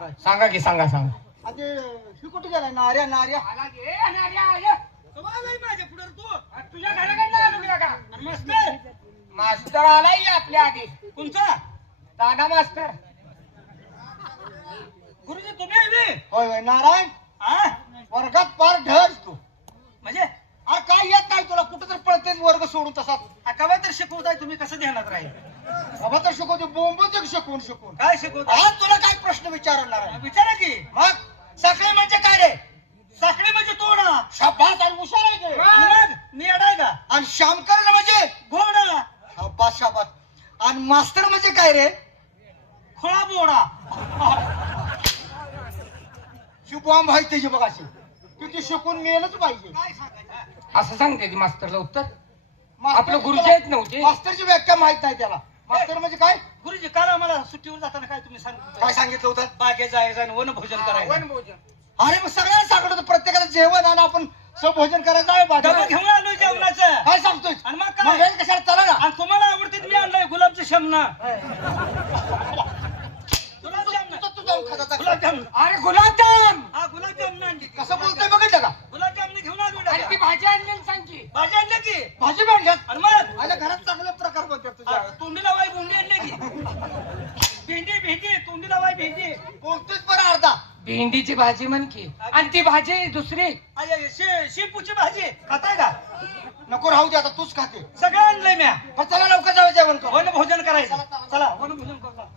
सांगा की सांगा सांगा. आणि ही कुठे गेला नार्या नार्या आला गे नार्या आला. माझ्या पुढे तू तुझ्या घराकडे आलो मी का? मास्तर मास्तर आलाय आपल्या आधी. तुमचा दादा मास्तर. गुरुजी तुम्ही आहे बे? होय होय नारायण हा? वर्गात पार ढळच तू. म्हणजे अरे काय येत नाही तुला कुठं तर पळतेच वर्ग सोडून तसा. कवा तर शिकवताय तुम्ही कसं ध्यानात राहील बाबा तर शिकवते बोंबच शिकवून शिकवून. काय शिकवताय आज तुला काय प्रश्न विचारणार आहे? विचारा की मग साखळी म्हणजे काय रे? साखळी म्हणजे तोडा शाबास आणि हुशार आहे ते. आणि मग मी अडाय का आणि श्यामकर्ण म्हणजे घोडा शाबास शाबास. आणि मास्तर म्हणजे काय रे? खोळा बोडा शिकवाम भाई त्याची बघ अशी किती शिकून मिळेलच पाहिजे. काय सांगायचं असं सांगते की मास्तरला उत्तर. मास्तर- आपलं गुरुजी आहेत नव्हते. मास्तरची व्याख्या माहित नाही त्याला. मास्तर म्हणजे काय? गुरुजी काल आम्हाला सुट्टीवर जाताना काय तुम्ही सांगितलं काय सांगितलं होतं? बागेत जायचं आणि वनभोजन करायचं वनभोजन. अरे मग सगळ्यांना सांगत होतं प्रत्येकाला जेवण आणि आपण भोजन करायचं आहे डबा बाजूला. घेऊन आलोय जेवणाचं काय सांगतोय? आणि मग मग काय हे कशाला चला ना. आणि तुम्हाला आवडते मी आणलंय गुलाबचं शमना तू जाऊन खा जा. गुलाबजाम अरे गुलाबजाम. हा गुलाबजाम आणली कसं बोलतोय बघितलं का? गुलाबजाम घेऊन आलो आणि ती डबा. भाजी आणली सांग की. भाजी आणली की भाजी भांड्यात आणि मग आल्या घरात चांगले प्रकार बनतात तुझ्या. तोंडी लावाय भेंडी आणली की भेंडी तोंडी लावाय भेंडी बोलतोयच बरं अर्धा. भेंडीची भाजी म्हण की. आणि ती भाजी दुसरी. शेपूची भाजी खाताय का नको राहू दे आता तूच खाते. सगळं आणलंय म्या पण चला लवकर जाऊ जेवण करू. वनभोजन करायचं चला वनभोजन करू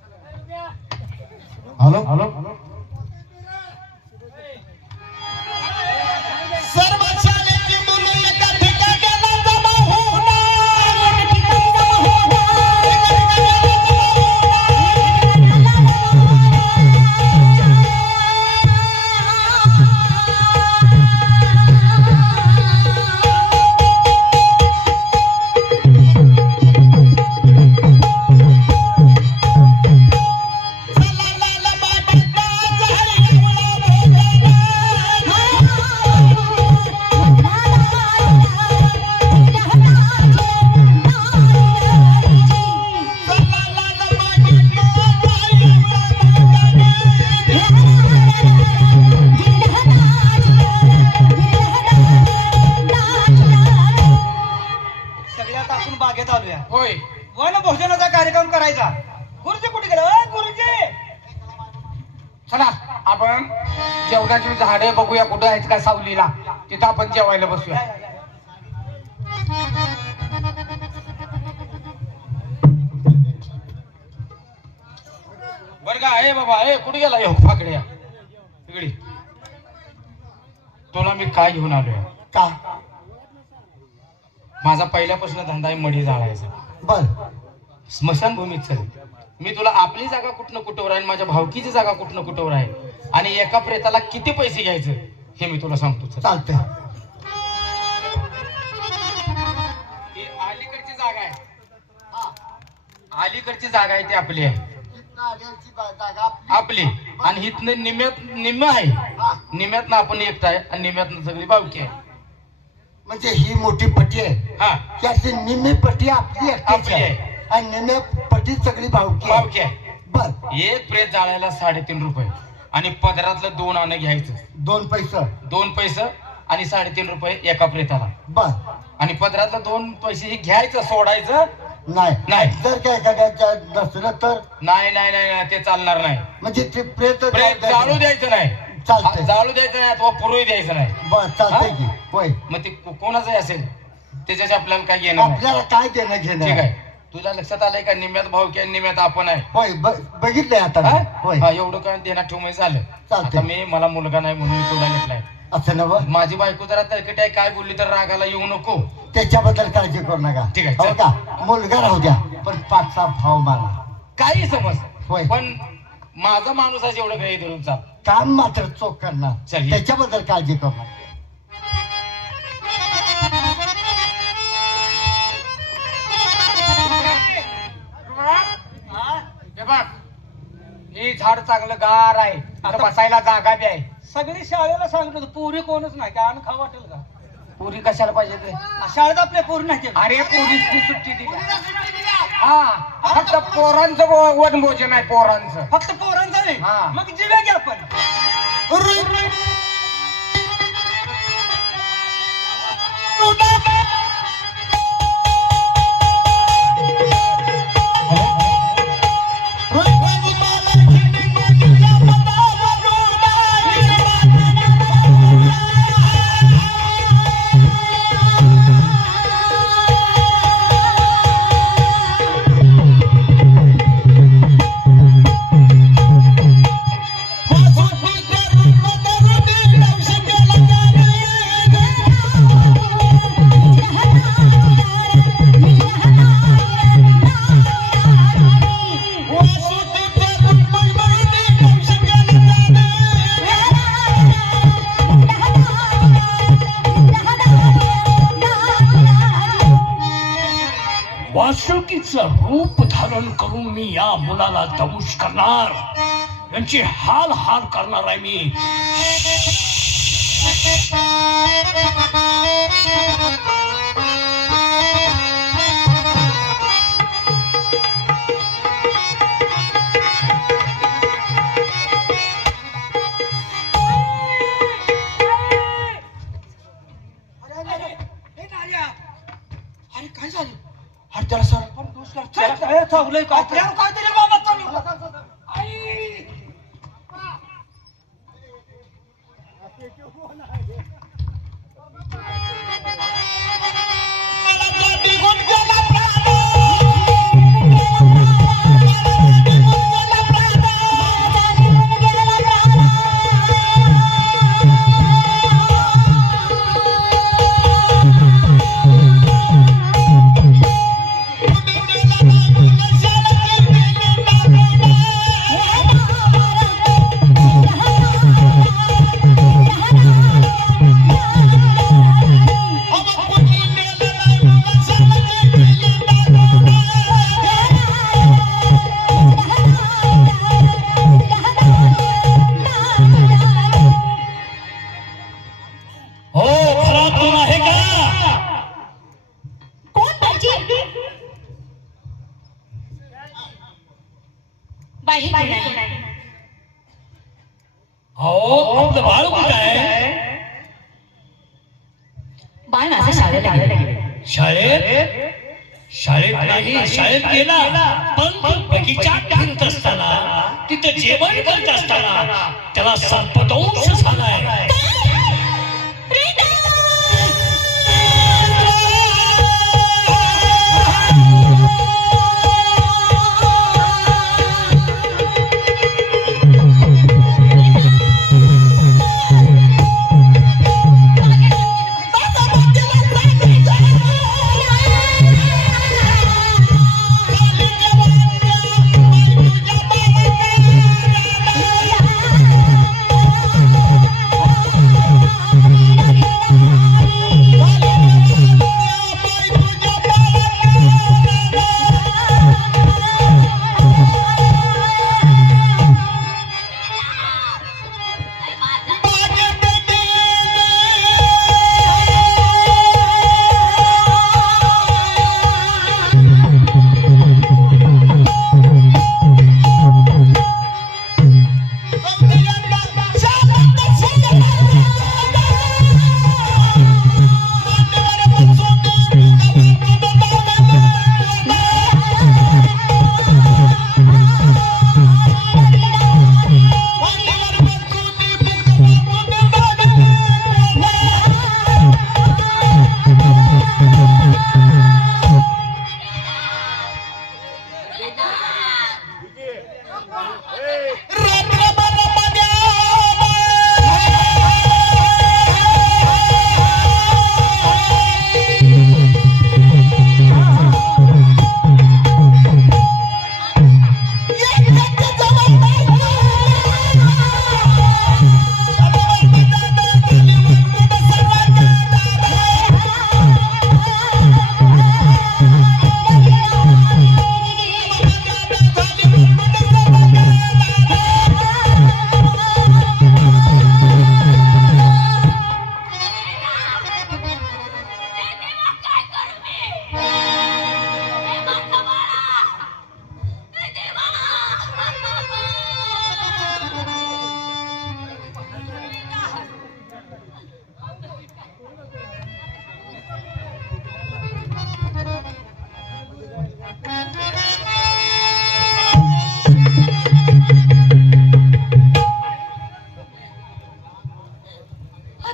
हॅलो हॅलो सर्व शाळेची मुलं एका ठिकाणी जमा सगळ्यात आपण बागेत आलोया होय. वनभोजनाचा कार्यक्रम करायचा गुरुजी कुठे गेला ओय गुरुजी चला आपण जेवणाची झाडे बघूया कुठं आहेत का सावलीला. तिथं आपण जेवायला बसूया. बर का? ए बाबा ए कुठे गेला येऊ फाकड्या इकडे. तुला मी काय घेऊन आलोय? का माझा पहिल्यापासून धंदा आहे मढी जाळायचा. बर स्मशानभूमीत चल. मी तुला आपली जागा कुठनं कुठवर आहे, माझ्या भावकीची जागा कुठनं कुठवर आहे आणि एका प्रेताला किती पैसे घ्यायचं हे मी तुला सांगतो. चल. चालतंय. ही अलीकडची जागा आहे. अलीकडची जागा आहे ती आपली आहे. आपली. आणि हिथनं निम्म आहे. निम्यातनं आपण एकटा आहे आणि निम्यातनं सगळी भावकी आहे. म्हणजे ही मोठी पट्टी आहे. हा त्याची निम्मी पट्टी आपली एकटीची आपली आहे आहे. आणि निम्म्या पट्टी सगळी भावकी आहे. भावकी आहे. बर एक प्रेत जाळायला 3.5 रुपये आणि पदरातलं 2 आणे घ्यायचं. 2 पैसे 2 पैसे आणि 3.5 रुपये एका प्रेताला. बर आणि पदरातलं 2 पैसे हे घ्यायचं सोडायचं नाही नाही. जर काय एखाद्याच्या नसलं तर नाही नाही नाही नाही, ते चालणार नाही. म्हणजे ते प्रेत प्रेत जाळू द्यायचं नाही. चालतंय. जाळू द्यायचं नाही अथवा पुरवी द्यायचं नाही. बर चालतंय हा? की होय. मग ते कोणाचंही असेल त्याच्याशी आपल्याला काय घेणं नाही. आपल्याला काय देणं घेणं ठीक आहे. तुला लक्षात आलंय का निम्यात भाव की निम्यात आपण आहे. होय बघितलंय आता हा? मी. होय हा, एवढं काय देण्यात ठेवून झालं. चालतंय. आता मला मुलगा नाही म्हणून मी तुला घेतलाय. असं नव माझी बायको जरा तळकट आहे, काय बोलली तर रागाला येऊ नको. त्याच्याबद्दल काळजी करू नका. ठीक आहे, हो चल. का मुलगा राहू द्या पण 5चा भाव मला. काही समज होय. पण माझा माणूस आहे एवढं काही धरून चाल. काम मात्र चोख करणार. चल, ये. त्याच्याबद्दल काळजी करू नका. हे बघ, हे झाड चांगलं गार आहे. आता बसायला जागा बी आहे. सगळी शाळेला सांगितलं होतं, पोरी कोणच नाही का आणि खाऊ वाटेल का पुरी कशाला पाहिजे ते शाळेत आपल्या पोरी नाही केलं. अरे पोरीसनी सुट्टी दिली मुलीला सुट्टी दिल्या. हा फक्त पोरांचं वनभोजन आहे पोरांचं फक्त पोरांचा नाही हा. मग जीव्या की आपण वासुकीचं रूप धारण करून मी या मुलाला दंश करणार, यांची हाल हाल करणार आहे मी. अरे काय झालं? अरे त्याला सर पण दोष हे चावलंय का आपल्यावर काय तरी बाबा चालू. आई हो खरा कोण आहे का? कोण पाहिजे बाहेर कोण आहे? हो आपलं बाळ कुठं आहे? बाळ माझं शाळेला गेलं. शाळेत शाळेत नाही, शाळेत गेला पण बगीचात फिरत असताना, तिथं जेवण करत असताना त्याला सर्पदंश झालाय. Oh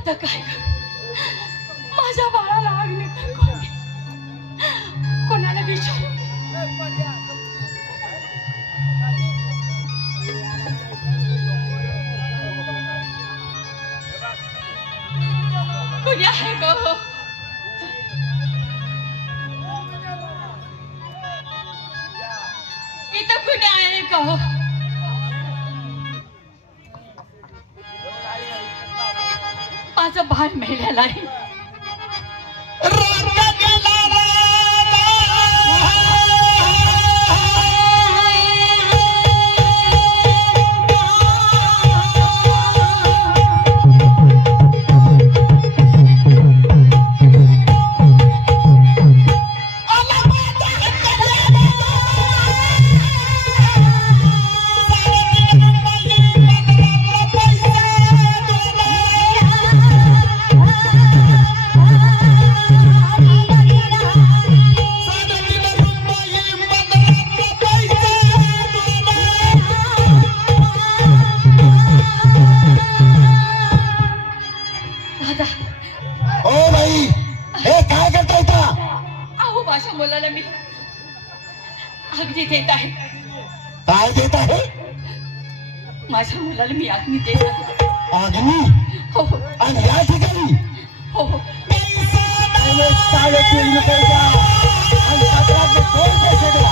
आता काय करू? माझ्या बाळाला आग्नी कोणी कोणाला विचारू? कोणी आहे का हो? इथं कोणी आहे का हो? माझं बाळ मेलेलं आहे. हो बाई, हे काय करता इथं? अहो माझ्या मुलाला मी अग्नी देत आहे. काय देत आहे? माझ्या मुलाला मी अग्नी देत आहे. अग्नी? हो हो आणि या ठिकाणी हो हो. 3.5 रुपये द्या. आणि पत्रातले 2 पैसे द्या.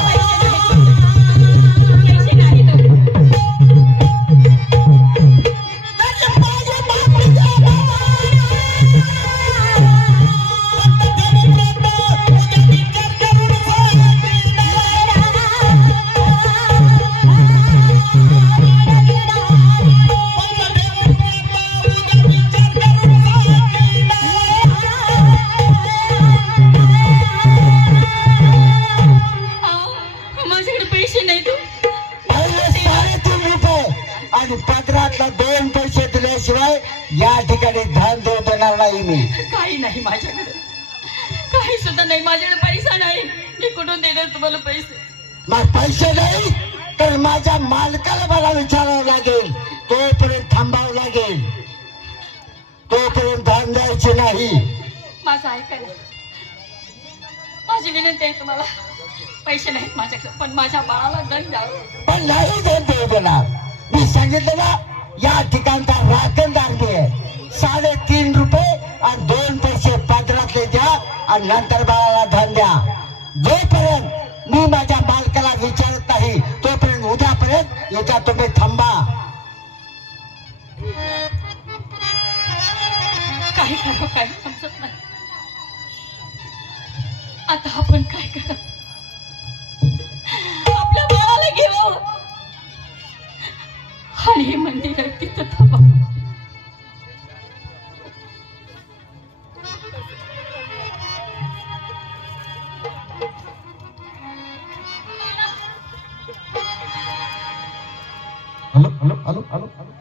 पैसे नाही तो. माझ्याकडे पैसे नाही तो. पहिले 3.5 रुपये आणि पत्रातला 2 पैसे दिल्याशिवाय या ठिकाणी धन देऊ देणार नाही मी. काही नाही माझ्याकडे, काही सुद्धा नाही. माझ्याकडे पैसा नाही. मी कुठून देणार तुम्हाला पैसे? मग पैसे नाही तर माझ्या मालकाला मला विचारावं लागेल. तोपर्यंत थांबावं लागेल. तोपर्यंत धन द्यायचे नाही. माझं ऐका ना, माझी विनंती आहे तुम्हाला. पैसे नाहीत माझ्याकडे, पण माझ्या बाळाला धन द्यावं. पण नाही धन देऊ देणार. मी सांगितलं ना, या ठिकाणचा राखणदार मी आहे. 3.5 रुपये आणि 2 पैसे पत्रातले द्या आणि नंतर बाळाला धन द्या. जोपर्यंत मी माझ्या मालकाला विचारत नाही तोपर्यंत उद्यापर्यंत याच्या तुम्ही थांबा. काय करावं काय समजत नाही. आता आपण काय करा? आपल्या बाळाला घेऊ आणि हे मंदिर आहे तिथं थांबा. Hello hello hello hello hello.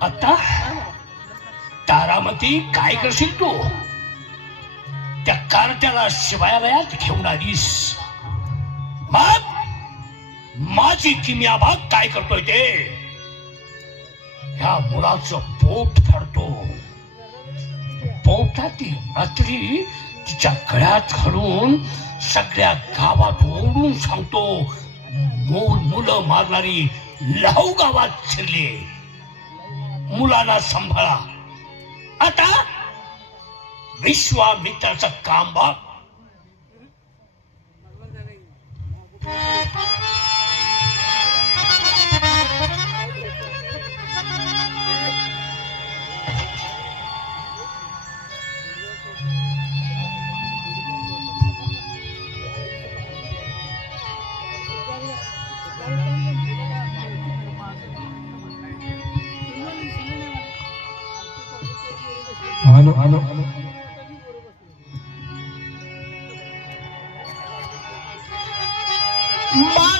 आता तारामती काय करशील तू? त्या कार्ट्याला शिवालयात घेऊन आलीस. मग माझी किमिया भाग काय करतोय ते? ह्या मुलाचं पोट फाडतो. पोटातील रात्री तिच्या गळ्यात घालून सगळ्या गावात ओरडून सांगतो, मुलं मारणारी लाहू गावात शिरले, मुलांना सांभाळा. आता विश्वामित्राचं काम बघ. हॅलो हॅलो मा